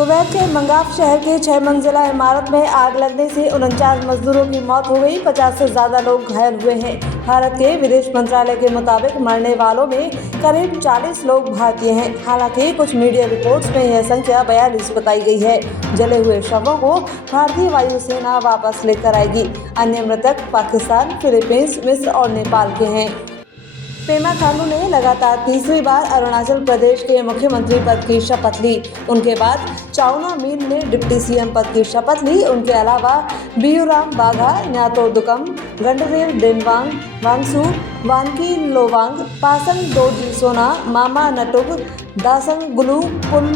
Kuwait के मंगाफ शहर के 6 मंजिला इमारत में आग लगने से 49 मजदूरों की मौत हो गई। 50 से ज्यादा लोग घायल हुए हैं। भारत के विदेश मंत्रालय के मुताबिक मरने वालों में करीब 40 लोग भारतीय हैं। हालांकि कुछ मीडिया रिपोर्ट्स में यह संख्या 42 बताई गई है। जले हुए शवों को भारतीय वायुसेना वापस लेकर आएगी। अन्य मृतक पाकिस्तान, फिलीपींस, मिस्र और नेपाल के हैं। पेमा खांडू ने लगातार तीसरी बार अरुणाचल प्रदेश के मुख्यमंत्री पद की शपथ ली। उनके बाद चाउना मीन ने डिप्टी सीएम पद की शपथ ली। उनके अलावा बियूराम बाघा, न्यातो दुकम, गंडरेल डेनवांग, वांगसू, वानकी लोवांग, पासंग दोजी सोना, मामा नटुग, दासंग गुलू, पुल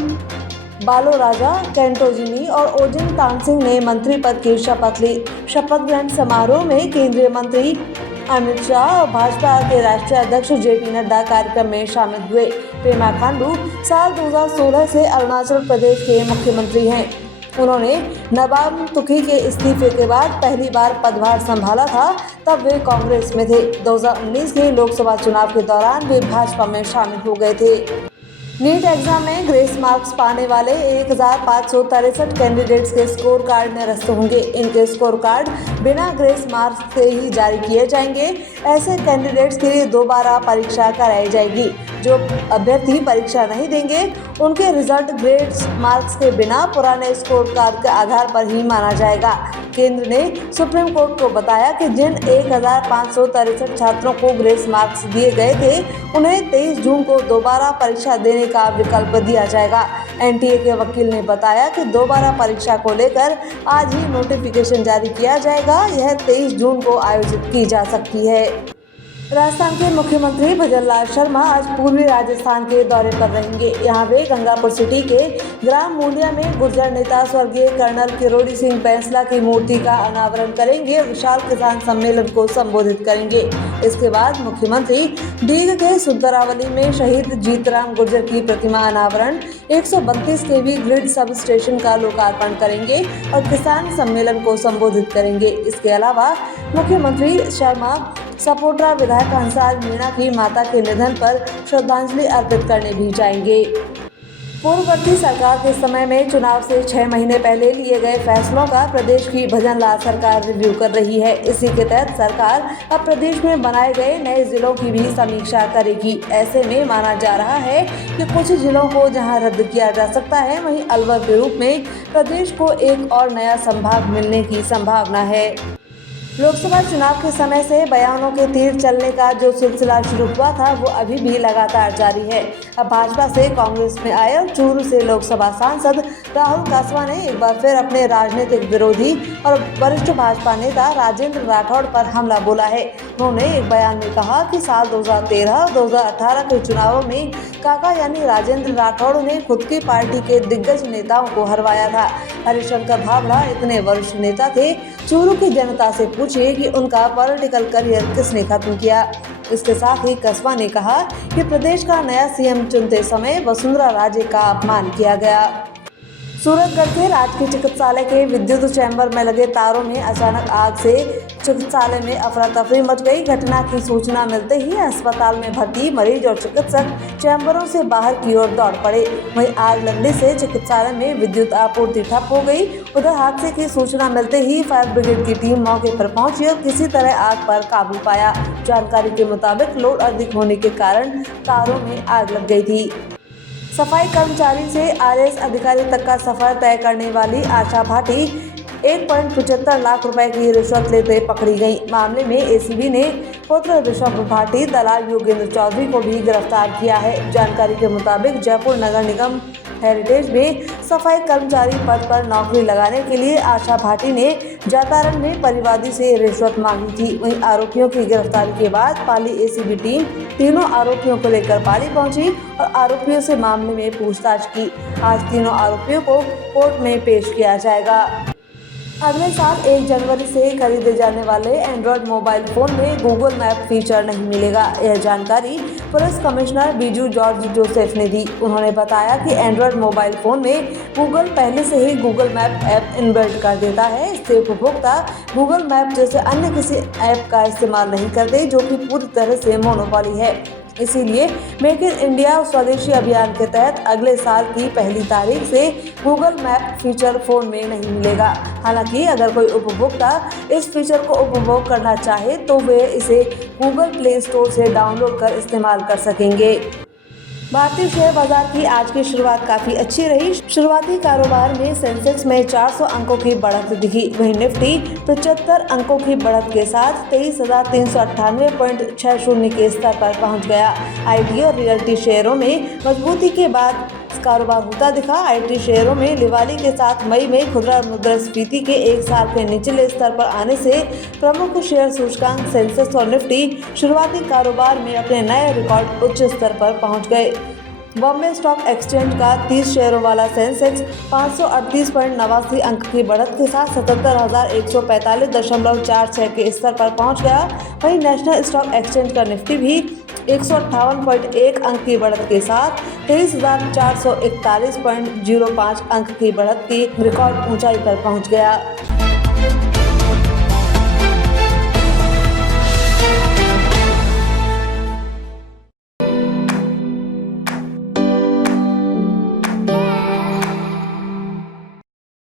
बालो राजा, कैंटोजिनी और ओजिन तानसिंह ने मंत्री पद की शपथ ली। शपथ ग्रहण समारोह में केंद्रीय मंत्री अमित शाह और भाजपा के राष्ट्रीय अध्यक्ष जेपी नड्डा कार्यक्रम में शामिल हुए। पेमा खांडू साल 2016 से अरुणाचल प्रदेश के मुख्यमंत्री हैं। उन्होंने नबाम तुकी के इस्तीफे के बाद पहली बार पदभार संभाला था। तब वे कांग्रेस में थे। 2019 के लोकसभा चुनाव के दौरान वे भाजपा में शामिल हो गए थे। नीट एग्जाम में ग्रेस मार्क्स पाने वाले 1563 कैंडिडेट्स के स्कोर कार्ड निरस्त होंगे। इनके स्कोर कार्ड बिना ग्रेस मार्क्स से ही जारी किए जाएंगे। ऐसे कैंडिडेट्स के लिए दोबारा परीक्षा कराई जाएगी। जो अभ्यर्थी परीक्षा नहीं देंगे उनके रिजल्ट ग्रेस मार्क्स के बिना पुराने स्कोर कार्ड के आधार पर ही माना जाएगा। केंद्र ने सुप्रीम कोर्ट को बताया कि जिन 1563 छात्रों को ग्रेस मार्क्स दिए गए थे उन्हें 23 जून को दोबारा परीक्षा देने का विकल्प दिया जाएगा। एनटीए के वकील ने बताया कि दोबारा परीक्षा को लेकर आज ही नोटिफिकेशन जारी किया जाएगा। यह 23 जून को आयोजित की जा सकती है। राजस्थान के मुख्यमंत्री भजनलाल शर्मा आज पूर्वी राजस्थान के दौरे पर रहेंगे। यहाँ वे गंगापुर सिटी के ग्राम मूंडिया में गुर्जर नेता स्वर्गीय कर्नल किरोड़ी सिंह बैंसला की मूर्ति का अनावरण करेंगे। विशाल किसान सम्मेलन को संबोधित करेंगे। इसके बाद मुख्यमंत्री डीग के सुंदरावली में शहीद जीतराम गुर्जर की प्रतिमा अनावरण, 132 केवी ग्रिड सब स्टेशन का लोकार्पण करेंगे और किसान सम्मेलन को संबोधित करेंगे। इसके अलावा मुख्यमंत्री शर्मा सपोट्रा विधायक हंसराज मीणा की माता के निधन पर श्रद्धांजलि अर्पित करने भी जाएंगे। पूर्ववर्ती सरकार के समय में चुनाव से 6 महीने पहले लिए गए फैसलों का प्रदेश की भजनलाल सरकार रिव्यू कर रही है। इसी के तहत सरकार अब प्रदेश में बनाए गए नए जिलों की भी समीक्षा करेगी। ऐसे में माना जा रहा है कि कुछ जिलों को जहां रद्द किया जा सकता है वहीं अलवर के रूप में प्रदेश को एक और नया संभाग मिलने की संभावना है। लोकसभा चुनाव के समय से बयानों के तीर चलने का जो सिलसिला शुरू हुआ था वो अभी भी लगातार जारी है। अब भाजपा से कांग्रेस में आए और चूरू से लोकसभा सांसद राहुल कासवा ने एक बार फिर अपने राजनीतिक विरोधी और वरिष्ठ भाजपा नेता राजेंद्र राठौड़ पर हमला बोला है। उन्होंने एक बयान में कहा कि साल 2013-2018 के चुनावों में काका यानी राजेंद्र राठौड़ ने खुद की पार्टी के दिग्गज नेताओं को हरवाया था। हरिशंकर भावड़ा इतने वरिष्ठ नेता थे, चूरू की जनता से पूछिए कि उनका पॉलिटिकल करियर किसने खत्म किया। इसके साथ ही कस्बा ने कहा कि प्रदेश का नया सीएम चुनते समय वसुंधरा राजे का अपमान किया गया। सूरतगढ़ के राजकीय चिकित्सालय के विद्युत चैम्बर में लगे तारों में अचानक आग से चिकित्सालय में अफरा तफरी मच गई। घटना की सूचना मिलते ही अस्पताल में भर्ती मरीज और चिकित्सक चैम्बरों से बाहर की ओर दौड़ पड़े। वहीं आग लगने से चिकित्सालय में विद्युत आपूर्ति ठप हो गई। उधर हादसे की सूचना मिलते ही फायर ब्रिगेड की टीम मौके पर पहुंची और किसी तरह आग पर काबू पाया। जानकारी के मुताबिक लोड अधिक होने के कारण तारों में आग लग गई थी। सफाई कर्मचारी से आरएएस अधिकारी तक का सफर तय करने वाली आशा भाटी 1.75 लाख रुपए की रिश्वत लेते पकड़ी गई। मामले में एसीबी ने पुत्र ऋषभ भाटी, दलाल योगेंद्र चौधरी को भी गिरफ्तार किया है। जानकारी के मुताबिक जयपुर नगर निगम हेरिटेज में सफाई कर्मचारी पद पर नौकरी लगाने के लिए आशा भाटी ने जातारण में परिवादी से रिश्वत मांगी थी। वहीं आरोपियों की गिरफ्तारी के बाद पाली एसीबी टीम तीनों आरोपियों को लेकर पाली पहुंची और आरोपियों से मामले में पूछताछ की। आज तीनों आरोपियों को कोर्ट में पेश किया जाएगा। अगले साल 1 जनवरी से खरीदे जाने वाले एंड्रॉयड मोबाइल फ़ोन में गूगल मैप फीचर नहीं मिलेगा। यह जानकारी police commissioner Biju George Joseph ने दी। उन्होंने बताया कि एंड्रॉयड मोबाइल फ़ोन में गूगल पहले से ही गूगल मैप ऐप इनबिल्ट कर देता है। इससे उपभोक्ता गूगल मैप जैसे अन्य किसी ऐप का इस्तेमाल नहीं करते, जो कि पूरी तरह से मोनोपोली है। इसीलिए मेक इन इंडिया स्वदेशी अभियान के तहत अगले साल की पहली तारीख से गूगल मैप फीचर फोन में नहीं मिलेगा। हालांकि अगर कोई उपभोक्ता इस फीचर को उपभोग करना चाहे तो वे इसे गूगल प्ले स्टोर से डाउनलोड कर इस्तेमाल कर सकेंगे। भारतीय शेयर बाजार की आज की शुरुआत काफी अच्छी रही। शुरुआती कारोबार में सेंसेक्स में 400 अंकों की बढ़त दिखी, वहीं निफ्टी 75 अंकों की बढ़त के साथ 23,398.60 के स्तर पर पहुंच गया। आईटी और रियल्टी शेयरों में मजबूती के बाद कारोबार होता दिखा। आईटी शेयरों में दिवाली के साथ मई में खुदरा मुद्रास्फीति के एक साल के निचले स्तर पर आने से प्रमुख शेयर सूचकांक सेंसेक्स और निफ्टी शुरुआती कारोबार में अपने नए रिकॉर्ड उच्च स्तर पर पहुंच गए। बॉम्बे स्टॉक एक्सचेंज का 30 शेयरों वाला सेंसेक्स 538.89 अंक की बढ़त के साथ 77,145.46 के स्तर पर पहुंच गया। वहीं नेशनल स्टॉक एक्सचेंज का निफ्टी भी 158.1 अंक की बढ़त के साथ 23,441.05 अंक की बढ़त की रिकॉर्ड ऊंचाई पर पहुंच गया।